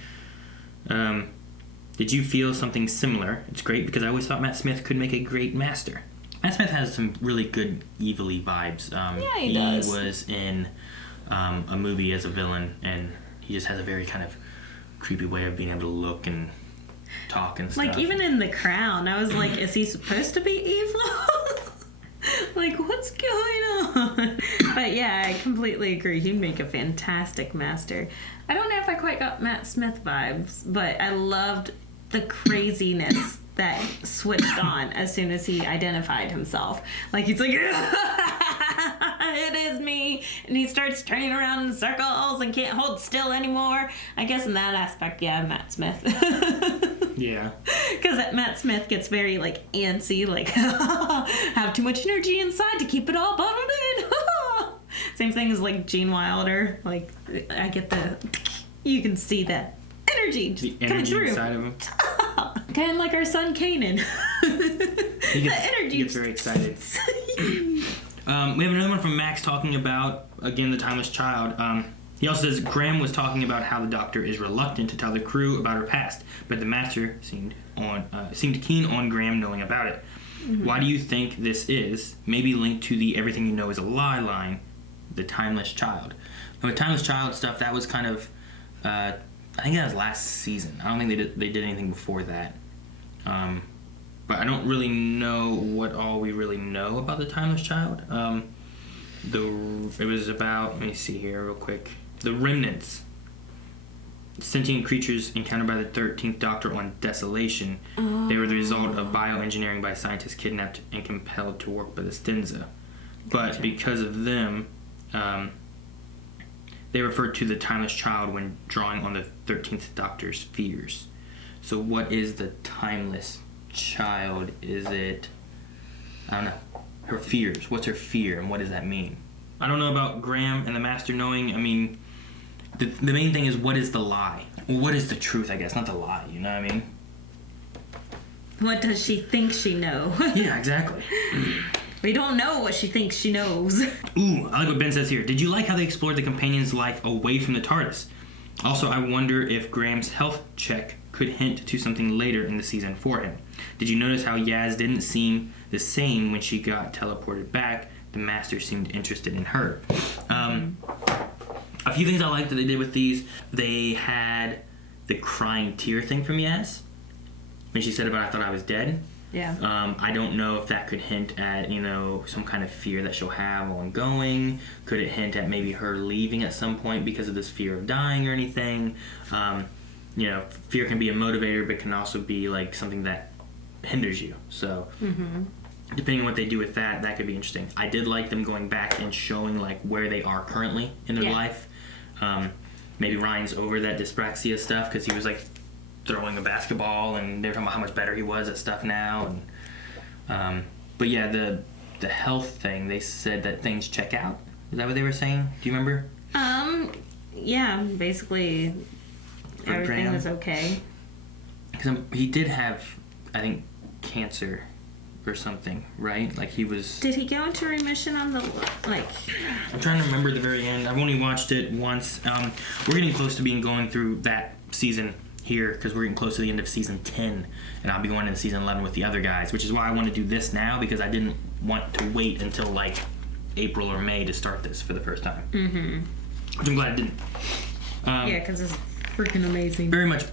Did you feel something similar? It's great because I always thought Matt Smith could make a great Master. Matt Smith has some really good evil-y vibes. Yeah, he does. He was in a movie as a villain, and he just has a very kind of creepy way of being able to look and talk and stuff. Like, even in The Crown, I was like, is he supposed to be evil? Like, what's going on? But yeah, I completely agree. He'd make a fantastic Master. I don't know if I quite got Matt Smith vibes, but I loved the craziness that switched on as soon as he identified himself. Like, he's like, it is me. And he starts turning around in circles and can't hold still anymore. I guess in that aspect, yeah, Matt Smith. Yeah. Because Matt Smith gets very, like, antsy, like, have too much energy inside to keep it all bottled in. Same thing as, like, Gene Wilder. Like, I get you can see that energy just coming through. Inside of him. Kind of like our son Kanan. He gets very excited. We have another one from Max talking about, again, the timeless child. He also says Graham was talking about how the Doctor is reluctant to tell the crew about her past, but the Master seemed keen on Graham knowing about it. Mm-hmm. Why do you think this is? Maybe linked to the "everything you know is a lie" line, the timeless child. Now, the timeless child stuff, that was kind of, I think that was last season. I don't think they did anything before that. But I don't really know what all we really know about the timeless child. It was about, let me see here real quick. The remnants. Sentient creatures encountered by the 13th Doctor on Desolation. Oh. They were the result of bioengineering by scientists kidnapped and compelled to work by the Stenza. But because of them, they referred to the timeless child when drawing on the 13th Doctor's fears. So what is the timeless child? Is it, I don't know, her fears? What's her fear and what does that mean? I don't know about Graham and the Master knowing. I mean, the main thing is, what is the lie? Well, what is the truth, I guess, not the lie, you know what I mean? What does she think she knows? Yeah, exactly. We don't know what she thinks she knows. Ooh, I like what Ben says here. Did you like how they explored the companion's life away from the TARDIS? Also, I wonder if Graham's health check could hint to something later in the season for him. Did you notice how Yaz didn't seem the same when she got teleported back? The Master seemed interested in her. A few things I liked that they did with these. They had the crying tear thing from Yaz when she said about, "I thought I was dead." Yeah. I don't know if that could hint at, some kind of fear that she'll have ongoing. Could it hint at maybe her leaving at some point because of this fear of dying or anything? Fear can be a motivator, but can also be like something that hinders you. So, depending on what they do with that, that could be interesting. I did like them going back and showing like where they are currently in their life. Maybe Ryan's over that dyspraxia stuff because he was like throwing a basketball, and they're talking about how much better he was at stuff now. And but yeah, the health thing, they said that things check out. Is that what they were saying? Do you remember? Yeah, basically For everything Graham? was okay. Because he did have, I think, cancer or something, right? Like he was... Did he go into remission on the, like... I'm trying to remember the very end. I've only watched it once. We're getting close to going through that season here because we're getting close to the end of season 10, and I'll be going into season 11 with the other guys, which is why I want to do this now, because I didn't want to wait until like April or May to start this for the first time. Mm-hmm. Which I'm glad I didn't. Yeah, because it's freaking amazing. Very much.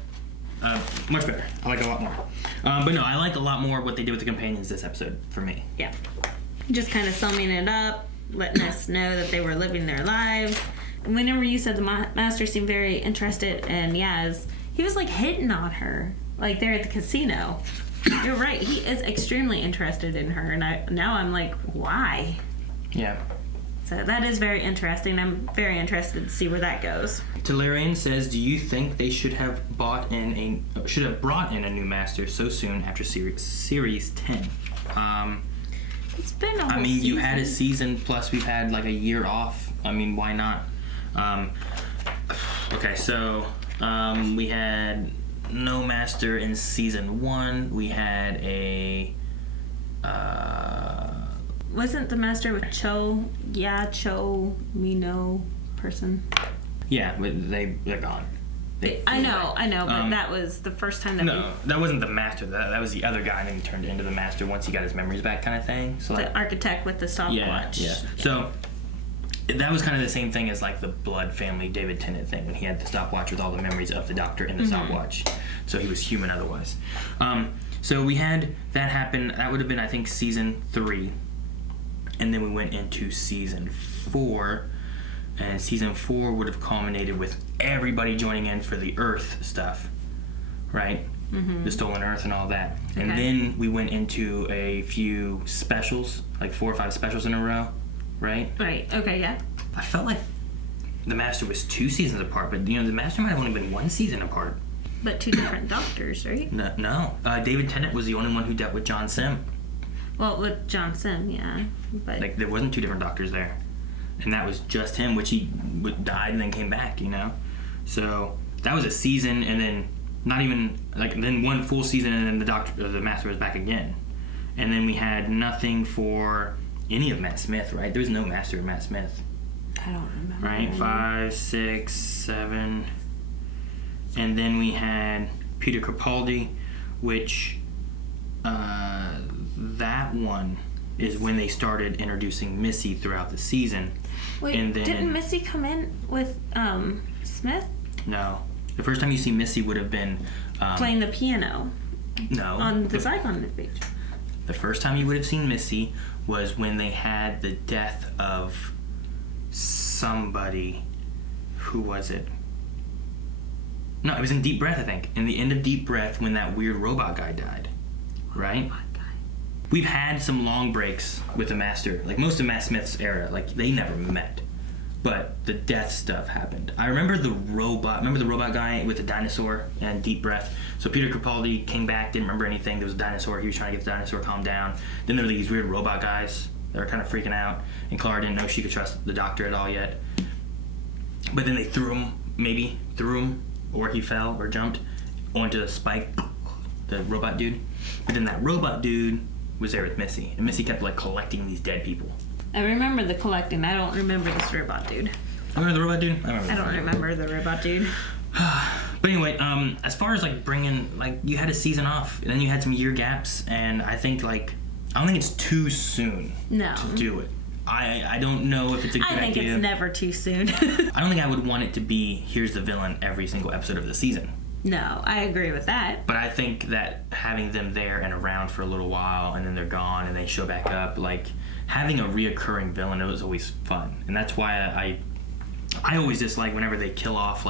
Much better. I like it a lot more. But no, I like a lot more what they did with the companions this episode for me. Yeah. Just kind of summing it up, letting us know that they were living their lives. And whenever you said the Master seemed very interested in Yaz, he was like hitting on her, like there at the casino. You're right. He is extremely interested in her, and now I'm like, why? Yeah. So that is very interesting. I'm very interested to see where that goes. Talarian says, "Do you think they should have brought in a new Master so soon after series 10?" It's been a whole I mean, season. you had a season plus we've had like a year off. I mean, why not? Okay, so we had no Master in season 1. We had a wasn't the Master with Cho Mino person? Yeah, they're gone. I know, but that was the first time that No, that wasn't the Master. That was the other guy, and then he turned into the Master once he got his memories back, kind of thing. So the architect with the stopwatch. Yeah. So that was kind of the same thing as like the Blood Family David Tennant thing when he had the stopwatch with all the memories of the Doctor in the stopwatch. So he was human otherwise. So we had that happen. That would have been, I think, season 3. And then we went into season 4. And season 4 would have culminated with everybody joining in for the Earth stuff, right? the Stolen Earth and all that. And Okay. then we went into a few specials, like 4 or 5 specials in a row, right? Right. Okay. Yeah. I felt like the Master was 2 seasons apart, but the Master might have only been 1 season apart. But 2 different doctors, right? No. David Tennant was the only one who dealt with John Sim. Well, with John Sim, yeah. But Like, there wasn't 2 different doctors there. And that was just him, which he died and then came back, So, that was a season, and then not even, then 1 full season, and then the Master was back again. And then we had nothing for any of Matt Smith, right? There was no Master of Matt Smith. I don't remember. Right? 5, 6, 7. And then we had Peter Capaldi, which that one is when they started introducing Missy throughout the season. Wait, and then, didn't Missy come in with Smith No. The first time you see Missy would have been... playing the piano No. on the Zyklon page? The first time you would have seen Missy was when they had the death of somebody. Who was it? No, it was in Deep Breath, I think. In the end of Deep Breath, when that weird robot guy died. Right? We've had some long breaks with the Master. Like, most of Matt Smith's era, they never met. But the death stuff happened. I remember the robot guy with the dinosaur and Deep Breath? So Peter Capaldi came back, didn't remember anything. There was a dinosaur. He was trying to get the dinosaur calmed down. Then there were these weird robot guys that were kind of freaking out. And Clara didn't know she could trust the doctor at all yet. But then they threw him, or he fell or jumped onto the Spike, the robot dude. But then that robot dude was there with Missy. And Missy kept, collecting these dead people. I remember the collecting. I don't remember this robot dude. Remember the robot dude? I don't remember the robot dude. But anyway, as far as bringing, you had a season off, and then you had some year gaps, and I think I don't think it's too soon to do it. I don't know if it's a good idea. I think it's never too soon. I don't think I would want it to be, here's the villain every single episode of the season. No, I agree with that. But I think that having them there and around for a little while, and then they're gone, and they show back up, having a reoccurring villain, it was always fun. And that's why I always dislike whenever they kill off,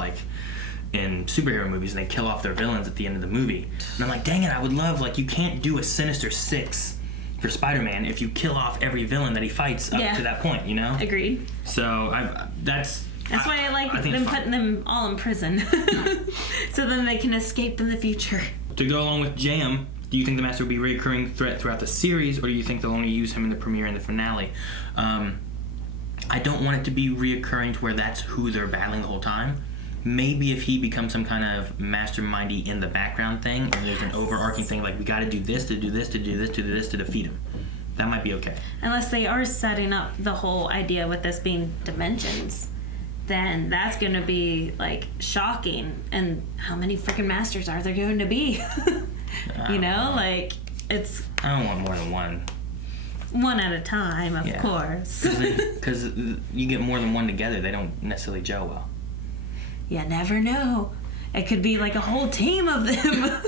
in superhero movies, and they kill off their villains at the end of the movie. And I'm like, dang it, I would love, you can't do a Sinister Six for Spider-Man if you kill off every villain that he fights up to that point, Agreed. So that's why I like them putting them all in prison. So then they can escape in the future. To go along with Jam, do you think the Master will be a recurring threat throughout the series, or do you think they'll only use him in the premiere and the finale? I don't want it to be reoccurring to where that's who they're battling the whole time. Maybe if he becomes some kind of mastermindy in the background thing, and there's an overarching thing we got to do this, to do this, to do this, to do this, to defeat him. That might be okay. Unless they are setting up the whole idea with this being dimensions, then that's going to be shocking. And how many freaking Masters are there going to be? It's... I don't want more than one. One at a time, of course. Because you get more than one together, they don't necessarily gel well. You never know. It could be a whole team of them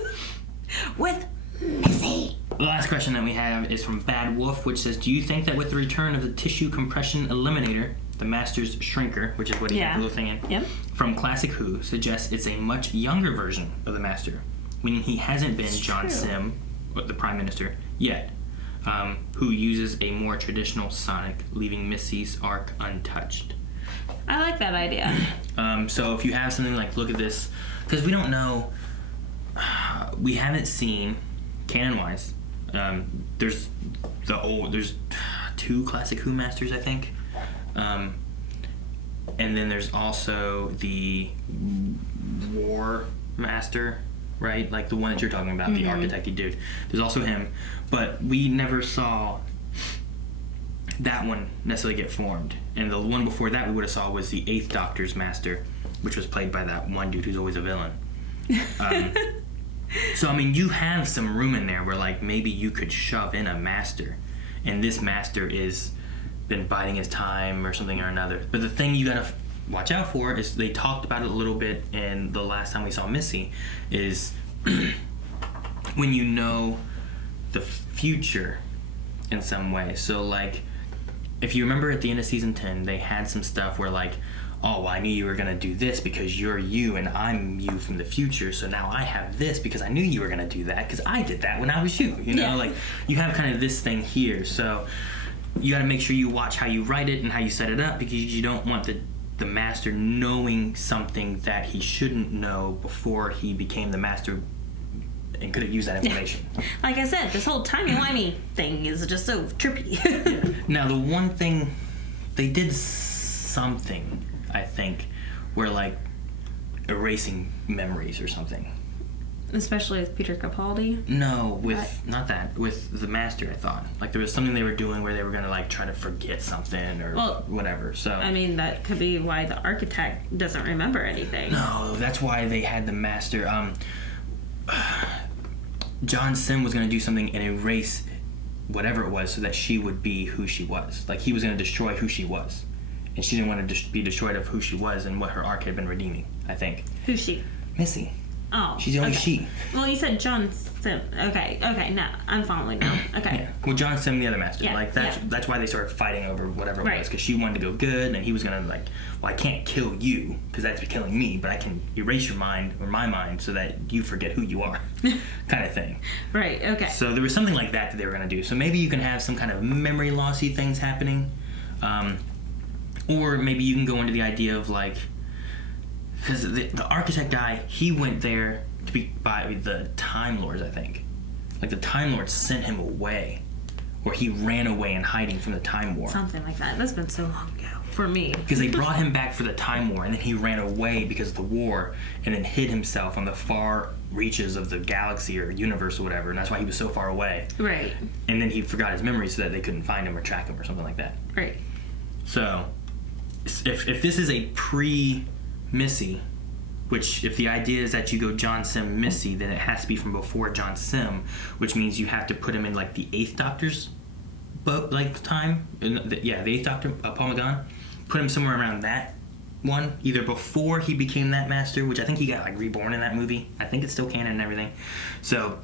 with Missy. The last question that we have is from Bad Wolf, which says, do you think that with the return of the tissue compression eliminator, the Master's shrinker, which is what he had the little thing in, from Classic Who, suggests it's a much younger version of the Master, meaning he hasn't been John Sim, the Prime Minister, yet, who uses a more traditional Sonic, leaving Missy's arc untouched? I like that idea. So if you have something look at this, because we don't know, we haven't seen, canon-wise, there's 2 Classic Who Masters, I think. And then there's also the War Master, right? The one that you're talking about, the architect dude. There's also him, but we never saw that one necessarily get formed. And the one before that we would have saw was the 8th Doctor's Master, which was played by that one dude who's always a villain. So, you have some room in there where, maybe you could shove in a Master, and this Master is been biding his time or something or another. But the thing you gotta watch out for is, they talked about it a little bit in the last time we saw Missy, is when you know the future in some way. So, if you remember at the end of season 10, they had some stuff where oh, well, I knew you were going to do this because you're you and I'm you from the future, so now I have this because I knew you were going to do that because I did that when I was you, you know? Like, you have kind of this thing here, so you got to make sure you watch how you write it and how you set it up, because you don't want the master knowing something that he shouldn't know before he became the master and could have used that information. Like I said, this whole timey-wimey thing is just so trippy. Now, the one thing, they did something, I think, where, like, erasing memories or something. Especially with Peter Capaldi? No, not that. With the master, I thought. Like, there was something they were doing where they were going to, like, try to forget something or whatever, so. I mean, that could be why the architect doesn't remember anything. No, that's why they had the master. John Sim was going to do something and erase whatever it was so that she would be who she was. Like, he was going to destroy who she was. And she didn't want to be destroyed of who she was and what her arc had been redeeming, I think. Who's she? Missy. Oh. She's the only she. Well, you said John Sim. Okay, no, I'm following now. Okay. Yeah. Well, John Sim, the other master. Yeah, Like, that's why they started fighting over whatever it Right. was, because she wanted to go good, and he was going to, like, well, I can't kill you, because that's killing me, but I can erase your mind, or my mind, so that you forget who you are, kind of thing. Right, okay. So there was something like that they were going to do. So maybe you can have some kind of memory lossy things happening, or maybe you can go into the idea of, like, because the architect guy, he went there to be by the Time Lords, I think. Like, the Time Lords sent him away, or he ran away in hiding from the Time War. Something like that. That's been so long ago for me. Because they brought him back for the Time War, and then he ran away because of the war, and then hid himself on the far reaches of the galaxy or universe or whatever, and that's why he was so far away. Right. And then he forgot his memory so that they couldn't find him or track him or something like that. Right. So, if this is a pre-Missy, which if the idea is that you go John Sim Missy, then it has to be from before John Sim, which means you have to put him in, like, the 8th Doctor's time. The 8th Doctor, Paul McGann. Put him somewhere around that one, either before he became that master, which I think he got, like, reborn in that movie. I think it's still canon and everything. So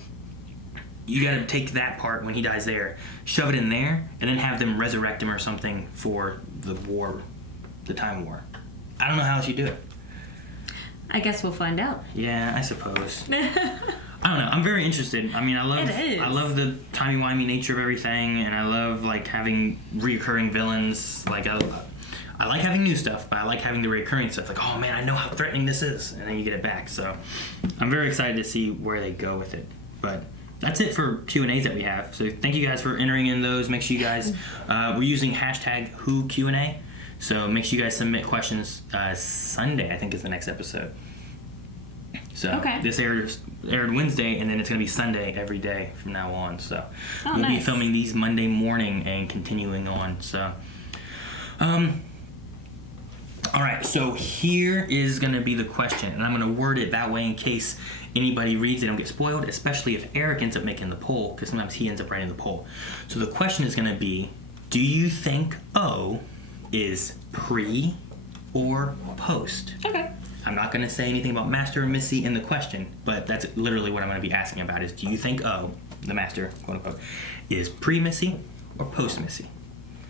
you got to take that part when he dies there, shove it in there, and then have them resurrect him or something for the war, the Time War. I don't know how else you do it. I guess we'll find out. Yeah, I suppose. I don't know. I'm very interested. I mean, I love the timey-wimey nature of everything, and I love, like, having reoccurring villains. Like, I like having new stuff, but I like having the reoccurring stuff. Like, oh man, I know how threatening this is, and then you get it back. So I'm very excited to see where they go with it. But that's it for Q&As that we have. So thank you guys for entering in those. Make sure you guys, we're using #WhoQ&A. So make sure you guys submit questions. Sunday, I think, is the next episode. So this aired Wednesday, and then it's going to be Sunday every day from now on. So we'll be filming these Monday morning and continuing on. So, all right. So here is going to be the question, and I'm going to word it that way in case anybody reads it and don't get spoiled, especially if Eric ends up making the poll, because sometimes he ends up writing the poll. So the question is going to be, do you think O is pre or post? Okay. I'm not going to say anything about Master and Missy in the question, but that's literally what I'm going to be asking about is, do you think O, the Master, quote unquote, is pre-Missy or post-Missy?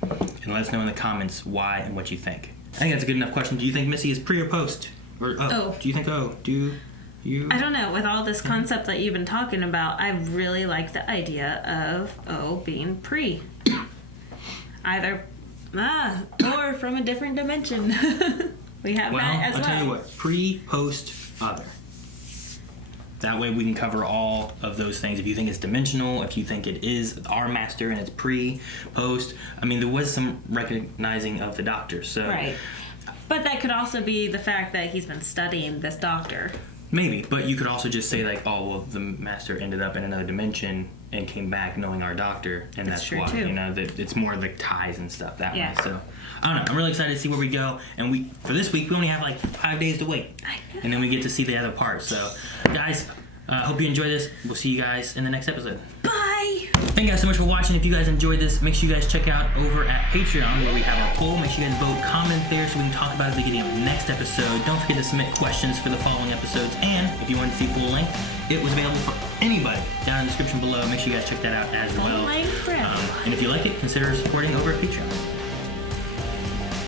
And let us know in the comments why and what you think. I think that's a good enough question. Do you think Missy is pre or post? Or O? Do you think O? Do you? I don't know. With all this concept that you've been talking about, I really like the idea of O being pre. Either or from a different dimension. We have that as well. I'll tell you what, pre, post, other. That way we can cover all of those things. If you think it's dimensional, if you think it is our master and it's pre, post. I mean, there was some recognizing of the Doctor, so. Right. But that could also be the fact that he's been studying this Doctor. Maybe, but you could also just say, like, oh, well, the master ended up in another dimension and came back knowing our Doctor, and that's why, you know, that it's more like ties and stuff that way. So I don't know. I'm really excited to see where we go. And for this week, we only have like 5 days to wait, and then we get to see the other part. So, guys, hope you enjoy this. We'll see you guys in the next episode. Bye. Thank you guys so much for watching. If you guys enjoyed this, make sure you guys check out over at Patreon where we have our poll. Make sure you guys vote, comment there so we can talk about it at the beginning of the next episode. Don't forget to submit questions for the following episodes. And if you want to see full length, it was available for anybody down in the description below. Make sure you guys check that out as well. Full length forever. And if you like it, consider supporting over at Patreon.